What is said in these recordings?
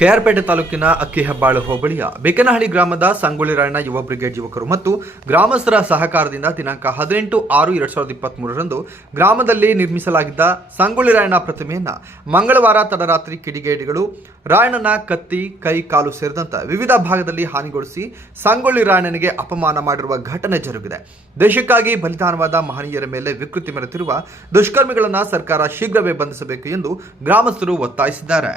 ಕೆಆರ್ಪೇಟೆ ತಾಲೂಕಿನ ಅಕ್ಕಿಹೆಬ್ಬಾಳು ಹೋಬಳಿಯ ಬೇಕನಹಳ್ಳಿ ಗ್ರಾಮದ ಸಂಗೊಳ್ಳಿ ರಾಯಣ್ಣ ಯುವ ಬ್ರಿಗೇಡ್ ಯುವಕರು ಮತ್ತು ಗ್ರಾಮಸ್ಥರ ಸಹಕಾರದಿಂದ ದಿನಾಂಕ ಹದಿನೆಂಟು ಆರು ಎರಡ್ ಸಾವಿರದ ಇಪ್ಪತ್ತ್ಮೂರರಂದು ಗ್ರಾಮದಲ್ಲಿ ನಿರ್ಮಿಸಲಾಗಿದ್ದ ಸಂಗೊಳ್ಳಿ ರಾಯಣ್ಣ ಪ್ರತಿಮೆಯನ್ನು ಮಂಗಳವಾರ ತಡರಾತ್ರಿ ಕಿಡಿಗೇಡಿಗಳು, ರಾಯಣ್ಣನ ಕತ್ತಿ, ಕೈ, ಕಾಲು ಸೇರಿದಂತೆ ವಿವಿಧ ಭಾಗದಲ್ಲಿ ಹಾನಿಗೊಳಿಸಿ ಸಂಗೊಳ್ಳಿ ರಾಯಣ್ಣನಿಗೆ ಅಪಮಾನ ಮಾಡಿರುವ ಘಟನೆ ಜರುಗಿದೆ. ದೇಶಕ್ಕಾಗಿ ಬಲಿದಾನವಾದ ಮಹನೀಯರ ಮೇಲೆ ವಿಕೃತಿ ಮೆರೆತಿರುವ ದುಷ್ಕರ್ಮಿಗಳನ್ನು ಸರ್ಕಾರ ಶೀಘ್ರವೇ ಬಂಧಿಸಬೇಕು ಎಂದು ಗ್ರಾಮಸ್ಥರು ಒತ್ತಾಯಿಸಿದ್ದಾರೆ.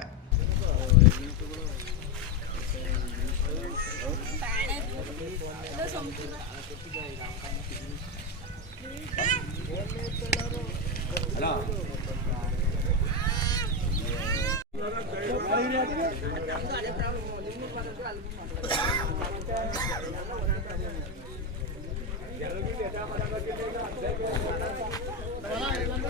ಎಲ್ಲ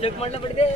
ಚೆಕ್ ಮಾಡ್ಲಾ ಬಿಡಿದೆ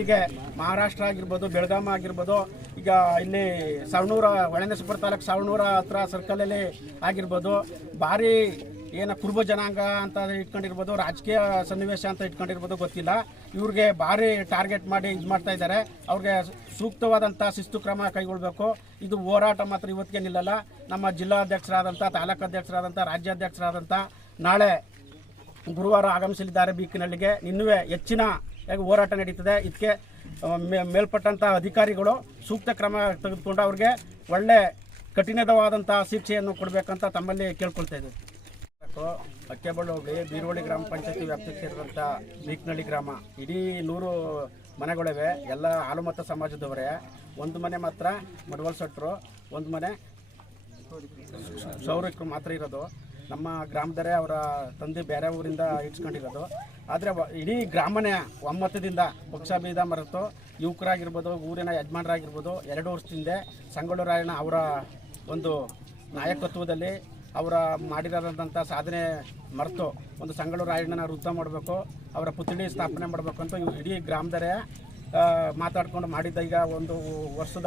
ವ್ಯಕ್ತಿಗೆ ಮಹಾರಾಷ್ಟ್ರ ಆಗಿರ್ಬೋದು, ಬೆಳಗಾಂ ಆಗಿರ್ಬೋದು, ಈಗ ಇಲ್ಲಿ ಸವಣೂರ ಒಳನೇಶ್ವರ ತಾಲೂಕು ಸವಣೂರ ಹತ್ರ ಸರ್ಕಲಲ್ಲಿ ಆಗಿರ್ಬೋದು, ಭಾರಿ ಏನು ಕುರುಬ ಜನಾಂಗ ಅಂತ ಇಟ್ಕೊಂಡಿರ್ಬೋದು, ರಾಜಕೀಯ ಸನ್ನಿವೇಶ ಅಂತ ಇಟ್ಕೊಂಡಿರ್ಬೋದು ಗೊತ್ತಿಲ್ಲ. ಇವ್ರಿಗೆ ಭಾರಿ ಟಾರ್ಗೆಟ್ ಮಾಡಿ ಇದು ಮಾಡ್ತಾ ಇದ್ದಾರೆ ಅವ್ರಿಗೆ ಸೂಕ್ತವಾದಂಥ ಶಿಸ್ತು ಕ್ರಮ ಕೈಗೊಳ್ಳಬೇಕು ಇದು ಹೋರಾಟ ಮಾತ್ರ ಇವತ್ತಿಗೆ ನಿಲ್ಲಲ್ಲ. ನಮ್ಮ ಜಿಲ್ಲಾಧ್ಯಕ್ಷರಾದಂಥ ತಾಲೂಕು ಅಧ್ಯಕ್ಷರಾದಂಥ ರಾಜ್ಯಾಧ್ಯಕ್ಷರಾದಂಥ ನಾಳೆ ಗುರುವಾರ ಆಗಮಿಸಲಿದ್ದಾರೆ ಬೀಕಿನಲ್ಲಿಗೆ ಇನ್ನುವೇ ಹೆಚ್ಚಿನ ಯಾಕೆ ಹೋರಾಟ ನಡೀತದೆ, ಇದಕ್ಕೆ ಮೇಲ್ಪಟ್ಟಂಥ ಅಧಿಕಾರಿಗಳು ಸೂಕ್ತ ಕ್ರಮ ತೆಗೆದುಕೊಂಡು ಅವ್ರಿಗೆ ಒಳ್ಳೆ ಕಠಿಣವಾದಂಥ ಶಿಕ್ಷೆಯನ್ನು ಕೊಡಬೇಕಂತ ತಮ್ಮಲ್ಲಿ ಕೇಳ್ಕೊಳ್ತಾ ಇದ್ದೀವಿ. ಅಕ್ಕೆಬಳ್ಳಿ ಹೋಗಿ ಬೀರೋಳಿ ಗ್ರಾಮ ಪಂಚಾಯತಿ ವ್ಯಾಪ್ತಿಗೆ ಸೇರಿದಂಥ ಬೀಕ್ನಳ್ಳಿ ಗ್ರಾಮ, ಇಡೀ ನೂರು ಮನೆಗಳಿವೆ, ಎಲ್ಲ ಹಾಲುಮತ ಸಮಾಜದವರೇ. ಒಂದು ಮನೆ ಮಾತ್ರ ಮಡವಲ್ ಸಟ್ರು ಒಂದು ಮನೆ ಸೌರಕ್ಕೆ ಮಾತ್ರ ಇರೋದು. ನಮ್ಮ ಗ್ರಾಮದರೇ ಅವರ ತಂದೆ ಬೇರೆ ಊರಿಂದ ಇಟ್ಸ್ಕೊಂಡಿರೋದು. ಆದರೆ ಇಡೀ ಗ್ರಾಮನೇ ಒಮ್ಮತದಿಂದ ಪಕ್ಷ ಬೀದ ಮರೆತು ಯುವಕರಾಗಿರ್ಬೋದು, ಊರಿನ ಯಜಮಾನರಾಗಿರ್ಬೋದು, ಎರಡು ವರ್ಷದಿಂದ ಸಂಗೊಳ್ಳು ರಾಯಣ್ಣ ಅವರ ಒಂದು ನಾಯಕತ್ವದಲ್ಲಿ ಅವರ ಮಾಡಿರೋದಂಥ ಸಾಧನೆ ಮರೆತು ಒಂದು ಸಂಗೊಳ್ಳರಾಯಣ್ಣನ ವೃದ್ಧ ಮಾಡಬೇಕು, ಅವರ ಪುತ್ಥಳಿ ಸ್ಥಾಪನೆ ಮಾಡಬೇಕು ಅಂತ ಇಡೀ ಗ್ರಾಮದರೇ ಮಾತಾಡ್ಕೊಂಡು ಮಾಡಿದ್ದ ಈಗ ಒಂದು ವರ್ಷದ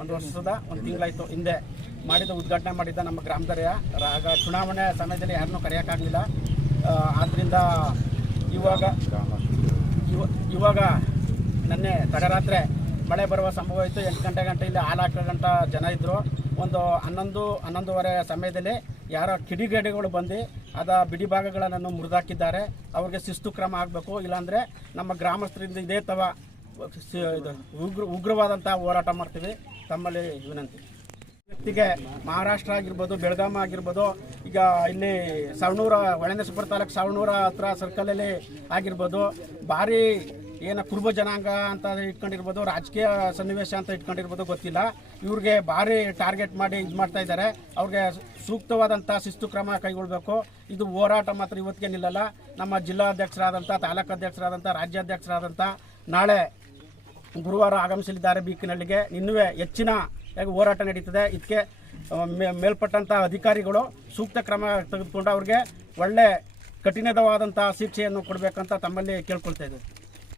ಒಂದು ವರ್ಷದ, ಒಂದು ತಿಂಗಳಾಯಿತು ಹಿಂದೆ ಮಾಡಿದ ಉದ್ಘಾಟನೆ ಮಾಡಿದ್ದ ನಮ್ಮ ಗ್ರಾಮದರೆಯ ಆಗ ಚುನಾವಣೆ ಸಮಯದಲ್ಲಿ ಯಾರನ್ನೂ ಕರೆಯೋಕ್ಕಾಗಲಿಲ್ಲ. ಆದ್ದರಿಂದ ಇವಾಗ, ಇವ- ಇವಾಗ ನೆನ್ನೆ ತಡರಾತ್ರಿ ಮಳೆ ಬರುವ ಸಂಭವ ಇತ್ತು. ಎಂಟು ಗಂಟೆ ಗಂಟೆ ಇಲ್ಲಿ ಹಾಲು ಹಾಕೋ ಗಂಟ ಜನ ಇದ್ದರು ಒಂದು ಹನ್ನೊಂದು, ಹನ್ನೊಂದುವರೆ ಸಮಯದಲ್ಲಿ ಯಾರೋ ಕಿಡಿಗೇಡಿಗಳು ಬಂದು ಅದ ಬಿಡಿ ಭಾಗಗಳನ್ನು ಮುರಿದಾಕಿದ್ದಾರೆ. ಅವ್ರಿಗೆ ಶಿಸ್ತು ಕ್ರಮ ಆಗಬೇಕು. ಇಲ್ಲಾಂದರೆ ನಮ್ಮ ಗ್ರಾಮಸ್ಥರಿಂದ ಇದೇ ತವ ಇದು ಉಗ್ರ ಉಗ್ರವಾದಂಥ ಹೋರಾಟ ಮಾಡ್ತೀವಿ. ತಮ್ಮಲ್ಲಿ ವಿನಂತಿ. ವ್ಯಕ್ತಿಗೆ ಮಹಾರಾಷ್ಟ್ರ ಆಗಿರ್ಬೋದು, ಬೆಳಗಾಂ ಆಗಿರ್ಬೋದು, ಈಗ ಇಲ್ಲಿ ಸವಣೂರ ಒಳನೇಶ್ವರ ತಾಲೂಕು ಸವಣೂರ ಹತ್ರ ಸರ್ಕಲಲ್ಲಿ ಆಗಿರ್ಬೋದು, ಭಾರಿ ಏನು ಕುರುಬ ಜನಾಂಗ ಅಂತ ಇಟ್ಕೊಂಡಿರ್ಬೋದು, ರಾಜಕೀಯ ಸನ್ನಿವೇಶ ಅಂತ ಇಟ್ಕೊಂಡಿರ್ಬೋದು ಗೊತ್ತಿಲ್ಲ. ಇವ್ರಿಗೆ ಭಾರಿ ಟಾರ್ಗೆಟ್ ಮಾಡಿ ಇದು ಮಾಡ್ತಾ ಇದ್ದಾರೆ. ಅವ್ರಿಗೆ ಸೂಕ್ತವಾದಂಥ ಶಿಸ್ತು ಕ್ರಮ ಕೈಗೊಳ್ಳಬೇಕು ಇದು ಹೋರಾಟ ಮಾತ್ರ ಇವತ್ತಿಗೆ ನಿಲ್ಲಲ್ಲ. ನಮ್ಮ ಜಿಲ್ಲಾಧ್ಯಕ್ಷರಾದಂಥ ತಾಲೂಕು ಅಧ್ಯಕ್ಷರಾದಂಥ ರಾಜ್ಯಾಧ್ಯಕ್ಷರಾದಂಥ ನಾಳೆ ಗುರುವಾರ ಆಗಮಿಸಲಿದ್ದಾರೆ ಬೀಕಿನಲ್ಲಿಗೆ ಇನ್ನೂ ಹೆಚ್ಚಿನ ಹೋರಾಟ ನಡೀತದೆ, ಇದಕ್ಕೆ ಮೇಲ್ಪಟ್ಟಂಥ ಅಧಿಕಾರಿಗಳು ಸೂಕ್ತ ಕ್ರಮ ತೆಗೆದುಕೊಂಡು ಅವ್ರಿಗೆ ಒಳ್ಳೆ ಕಠಿಣವಾದಂಥ ಶಿಕ್ಷೆಯನ್ನು ಕೊಡಬೇಕಂತ ತಮ್ಮಲ್ಲಿ ಕೇಳ್ಕೊಳ್ತಾ ಇದ್ದೀವಿ.